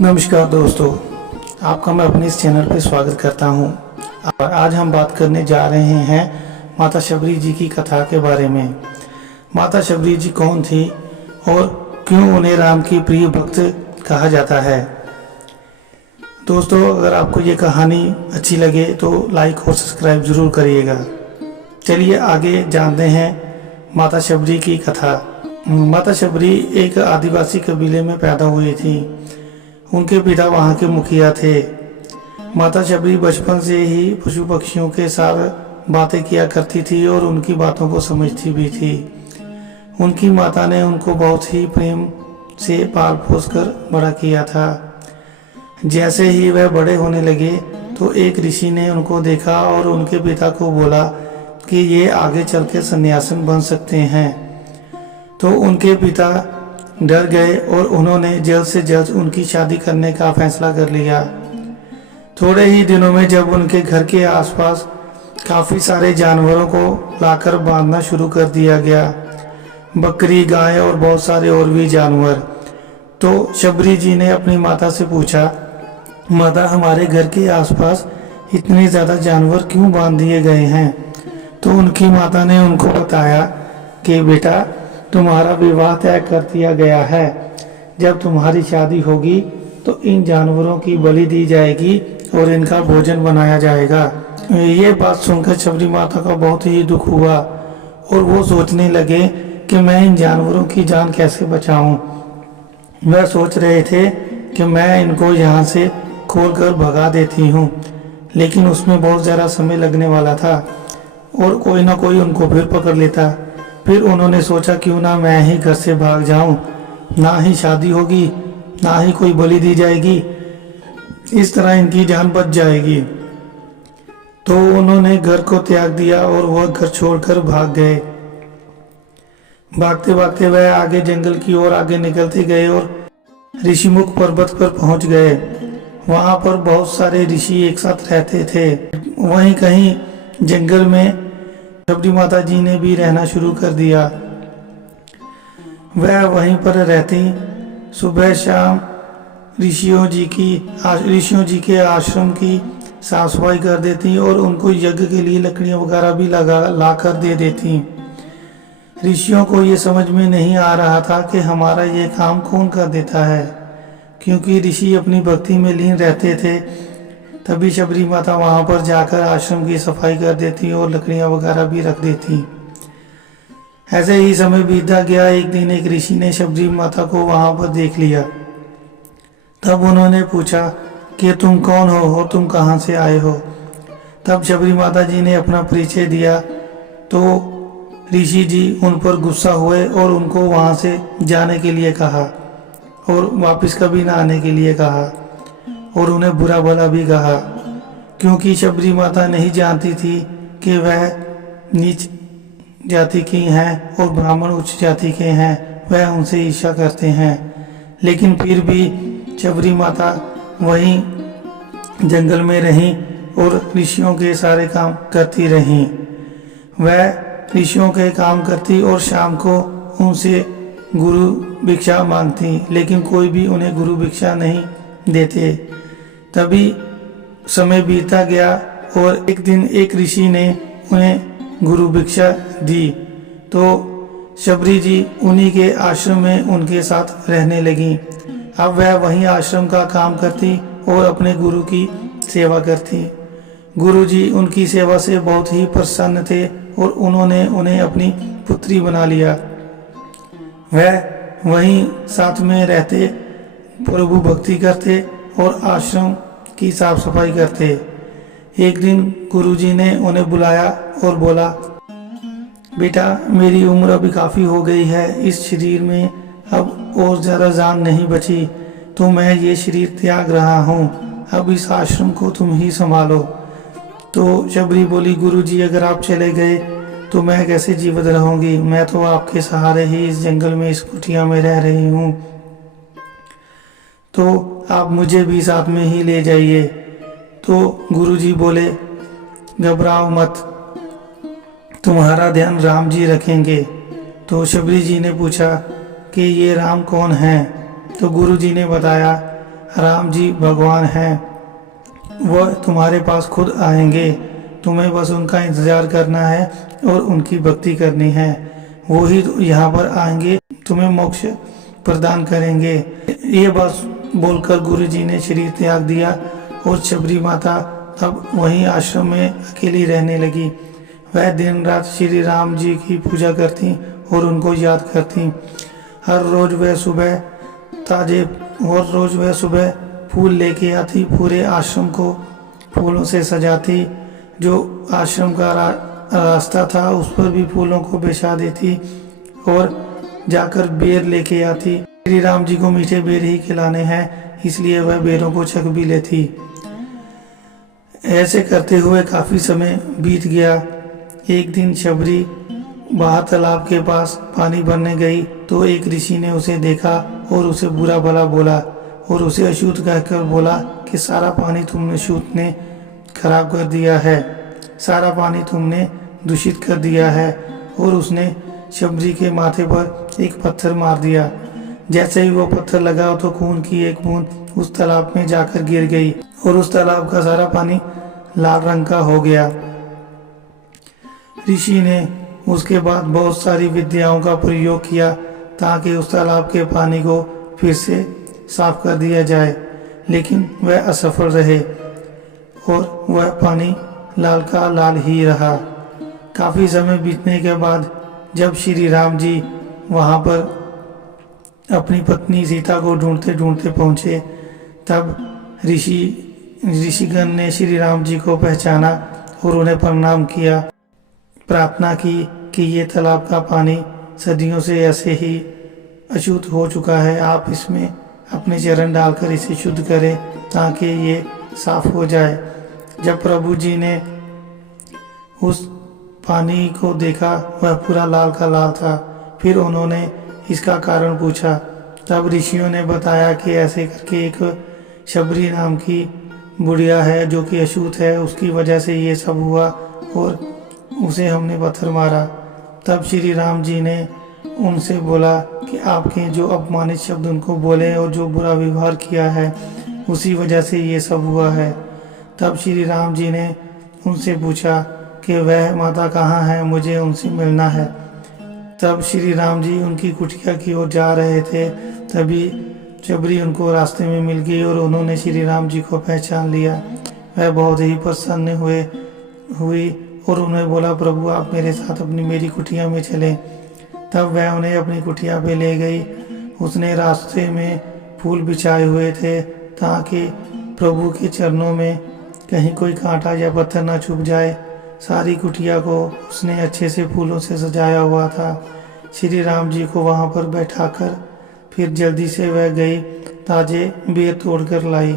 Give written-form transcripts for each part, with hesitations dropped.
नमस्कार दोस्तों, आपका मैं अपने इस चैनल पर स्वागत करता हूं। और आज हम बात करने जा रहे हैं माता शबरी जी की कथा के बारे में। माता शबरी जी कौन थी और क्यों उन्हें राम की प्रिय भक्त कहा जाता है। दोस्तों, अगर आपको ये कहानी अच्छी लगे तो लाइक और सब्सक्राइब ज़रूर करिएगा। चलिए आगे जानते हैं माता शबरी की कथा। माता शबरी एक आदिवासी कबीले में पैदा हुई थी। उनके पिता वहाँ के मुखिया थे। माता शबरी बचपन से ही पशु पक्षियों के साथ बातें किया करती थी और उनकी बातों को समझती भी थी। उनकी माता ने उनको बहुत ही प्रेम से पाल पोस कर बड़ा किया था। जैसे ही वह बड़े होने लगे तो एक ऋषि ने उनको देखा और उनके पिता को बोला कि ये आगे चल के सन्यासी बन सकते हैं। तो उनके पिता डर गए और उन्होंने जल्द से जल्द उनकी शादी करने का फैसला कर लिया। थोड़े ही दिनों में जब उनके घर के आसपास काफ़ी सारे जानवरों को लाकर बांधना शुरू कर दिया गया, बकरी, गाय और बहुत सारे और भी जानवर, तो शबरी जी ने अपनी माता से पूछा, माता हमारे घर के आसपास इतने ज़्यादा जानवर क्यों बांध दिए गए हैं। तो उनकी माता ने उनको बताया कि बेटा, तुम्हारा विवाह तय कर दिया गया है। जब तुम्हारी शादी होगी तो इन जानवरों की बलि दी जाएगी और इनका भोजन बनाया जाएगा। ये बात सुनकर शबरी माता का बहुत ही दुख हुआ और वो सोचने लगे कि मैं इन जानवरों की जान कैसे बचाऊं। वह सोच रहे थे कि मैं इनको यहाँ से खोलकर भगा देती हूँ, लेकिन उसमें बहुत ज़्यादा समय लगने वाला था और कोई ना कोई उनको फिर पकड़ लेता। फिर उन्होंने सोचा क्यों ना मैं ही घर से भाग जाऊं, ना ही शादी होगी, ना ही कोई बलि दी जाएगी, इस तरह इनकी जान बच जाएगी। तो उन्होंने घर को त्याग दिया और वह घर छोड़कर भाग गए। भागते भागते वह आगे जंगल की ओर आगे निकलते गए और ऋषिमुख पर्वत पर पहुंच गए। वहां पर बहुत सारे ऋषि एक साथ रहते थे। वहीं कहीं जंगल में शबरी माता जी ने भी रहना शुरू कर दिया। वह वहीं पर रहती सुबह शाम ऋषियों जी के आश्रम की साफ सफाई कर देती और उनको यज्ञ के लिए लकड़ियां वगैरह भी ला कर दे देती। ऋषियों को ये समझ में नहीं आ रहा था कि हमारा ये काम कौन कर देता है, क्योंकि ऋषि अपनी भक्ति में लीन रहते थे। तभी शबरी माता वहां पर जाकर आश्रम की सफाई कर देती और लकड़ियां वगैरह भी रख देती। ऐसे ही समय बीतता गया। एक दिन एक ऋषि ने शबरी माता को वहां पर देख लिया। तब उन्होंने पूछा कि तुम कौन हो और तुम कहां से आए हो। तब शबरी माता जी ने अपना परिचय दिया तो ऋषि जी उन पर गुस्सा हुए और उनको वहां से जाने के लिए कहा और वापस कभी ना आने के लिए कहा और उन्हें बुरा भला भी कहा, क्योंकि शबरी माता नहीं जानती थी कि वह नीच जाति की हैं और ब्राह्मण उच्च जाति के हैं। वह उनसे ईर्ष्या करते हैं। लेकिन फिर भी शबरी माता वहीं जंगल में रहीं और ऋषियों के सारे काम करती रहीं। वह ऋषियों के काम करती और शाम को उनसे गुरु भिक्षा मांगती, लेकिन कोई भी उन्हें गुरु भिक्षा नहीं देते। तभी समय बीतता गया और एक दिन एक ऋषि ने उन्हें गुरु भिक्षा दी। तो शबरी जी उन्हीं के आश्रम में उनके साथ रहने लगी। अब वह वहीं आश्रम का काम करती और अपने गुरु की सेवा करती। गुरु जी उनकी सेवा से बहुत ही प्रसन्न थे और उन्होंने उन्हें अपनी पुत्री बना लिया। वह वहीं साथ में रहते, प्रभु भक्ति करते और आश्रम की साफ सफाई करते। एक दिन गुरुजी ने उन्हें बुलाया और बोला, बेटा, मेरी उम्र अभी काफ़ी हो गई है, इस शरीर में अब और ज़्यादा जान नहीं बची, तो मैं ये शरीर त्याग रहा हूँ। अब इस आश्रम को तुम ही संभालो। तो शबरी बोली, गुरुजी अगर आप चले गए तो मैं कैसे जीवित रहूँगी। मैं तो आपके सहारे ही इस जंगल में, इस कुटिया में रह रही हूँ, तो आप मुझे भी साथ में ही ले जाइए। तो गुरुजी बोले, घबराओ मत, तुम्हारा ध्यान राम जी रखेंगे। तो शबरी जी ने पूछा कि ये राम कौन हैं। तो गुरुजी ने बताया, राम जी भगवान हैं, वह तुम्हारे पास खुद आएंगे, तुम्हें बस उनका इंतज़ार करना है और उनकी भक्ति करनी है। वो ही यहाँ पर आएंगे, तुम्हें मोक्ष प्रदान करेंगे। ये बस बोलकर गुरुजी ने शरीर त्याग दिया और शबरी माता तब वहीं आश्रम में अकेली रहने लगी। वह दिन रात श्री राम जी की पूजा करती और उनको याद करती। हर रोज वह सुबह फूल लेके आती, पूरे आश्रम को फूलों से सजाती। जो आश्रम का रास्ता था उस पर भी फूलों को बिछा देती और जाकर बेर लेके आती। श्री राम जी को मीठे बेर ही खिलाने हैं, इसलिए वह बेरों को छक भी लेती। ऐसे करते हुए काफी समय बीत गया। एक दिन शबरी बाहर तालाब के पास पानी भरने गई तो एक ऋषि ने उसे देखा और उसे बुरा भला बोला और उसे अशुद्ध कहकर बोला कि सारा पानी तुमने अशुद्ध ने खराब कर दिया है, सारा पानी तुमने दूषित कर दिया है। और उसने शबरी के माथे पर एक पत्थर मार दिया। जैसे ही वो पत्थर लगा तो खून की एक बूंद उस तालाब में जाकर गिर गई और उस तालाब का सारा पानी लाल रंग का हो गया। ऋषि ने उसके बाद बहुत सारी विद्याओं का प्रयोग किया ताकि उस तालाब के पानी को फिर से साफ कर दिया जाए, लेकिन वह असफल रहे और वह पानी लाल का लाल ही रहा। काफी समय बीतने के बाद जब श्री राम जी वहां पर अपनी पत्नी सीता को ढूंढते ढूंढते पहुंचे, तब ऋषिगण ने श्री राम जी को पहचाना और उन्हें प्रणाम किया। प्रार्थना की कि ये तालाब का पानी सदियों से ऐसे ही अशुद्ध हो चुका है, आप इसमें अपने चरण डालकर इसे शुद्ध करें ताकि ये साफ हो जाए। जब प्रभु जी ने उस पानी को देखा वह पूरा लाल का लाल था। फिर उन्होंने इसका कारण पूछा। तब ऋषियों ने बताया कि ऐसे करके एक शबरी नाम की बुढ़िया है जो कि अछूत है, उसकी वजह से ये सब हुआ और उसे हमने पत्थर मारा। तब श्री राम जी ने उनसे बोला कि आपके जो अपमानित शब्द उनको बोले और जो बुरा व्यवहार किया है उसी वजह से ये सब हुआ है। तब श्री राम जी ने उनसे पूछा कि वह माता कहाँ है, मुझे उनसे मिलना है। तब श्री राम जी उनकी कुटिया की ओर जा रहे थे, तभी शबरी उनको रास्ते में मिल गई और उन्होंने श्री राम जी को पहचान लिया। वह बहुत ही प्रसन्न हुई और उन्हें बोला, प्रभु आप मेरे साथ मेरी कुटिया में चलें। तब वह उन्हें अपनी कुटिया पे ले गई। उसने रास्ते में फूल बिछाए हुए थे ताकि प्रभु के चरणों में कहीं कोई कांटा या पत्थर न चुभ जाए। सारी कुटिया को उसने अच्छे से फूलों से सजाया हुआ था। श्री राम जी को वहां पर बैठाकर फिर जल्दी से वह गई, ताजे बेर तोड़कर लाई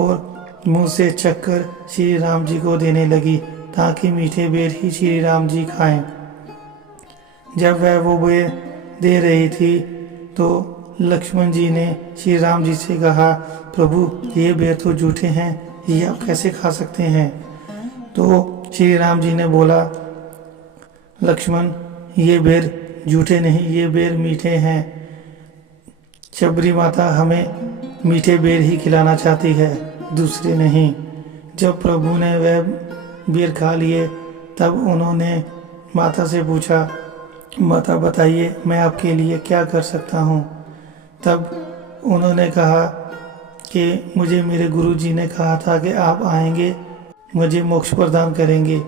और मुंह से चखकर श्री राम जी को देने लगी ताकि मीठे बेर ही श्री राम जी खाएं। जब वह वो बेर दे रही थी तो लक्ष्मण जी ने श्री राम जी से कहा, प्रभु ये बेर तो झूठे हैं, ये आप कैसे खा सकते हैं। तो श्री राम जी ने बोला, लक्ष्मण ये बेर झूठे नहीं, ये बेर मीठे हैं। शबरी माता हमें मीठे बेर ही खिलाना चाहती है, दूसरे नहीं। जब प्रभु ने वह बेर खा लिए तब उन्होंने माता से पूछा, माता बताइए मैं आपके लिए क्या कर सकता हूँ। तब उन्होंने कहा कि मुझे मेरे गुरु जी ने कहा था कि आप आएंगे मुझे मोक्ष प्रदान करेंगे,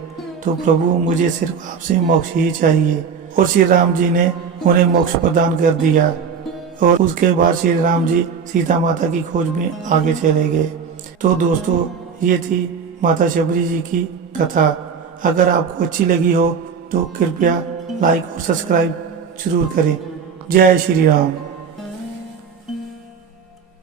तो प्रभु मुझे सिर्फ आपसे मोक्ष ही चाहिए। और श्री राम जी ने उन्हें मोक्ष प्रदान कर दिया और उसके बाद श्री राम जी सीता माता की खोज में आगे चले गए। तो दोस्तों ये थी माता शबरी जी की कथा। अगर आपको अच्छी लगी हो तो कृपया लाइक और सब्सक्राइब जरूर करें। जय श्री राम।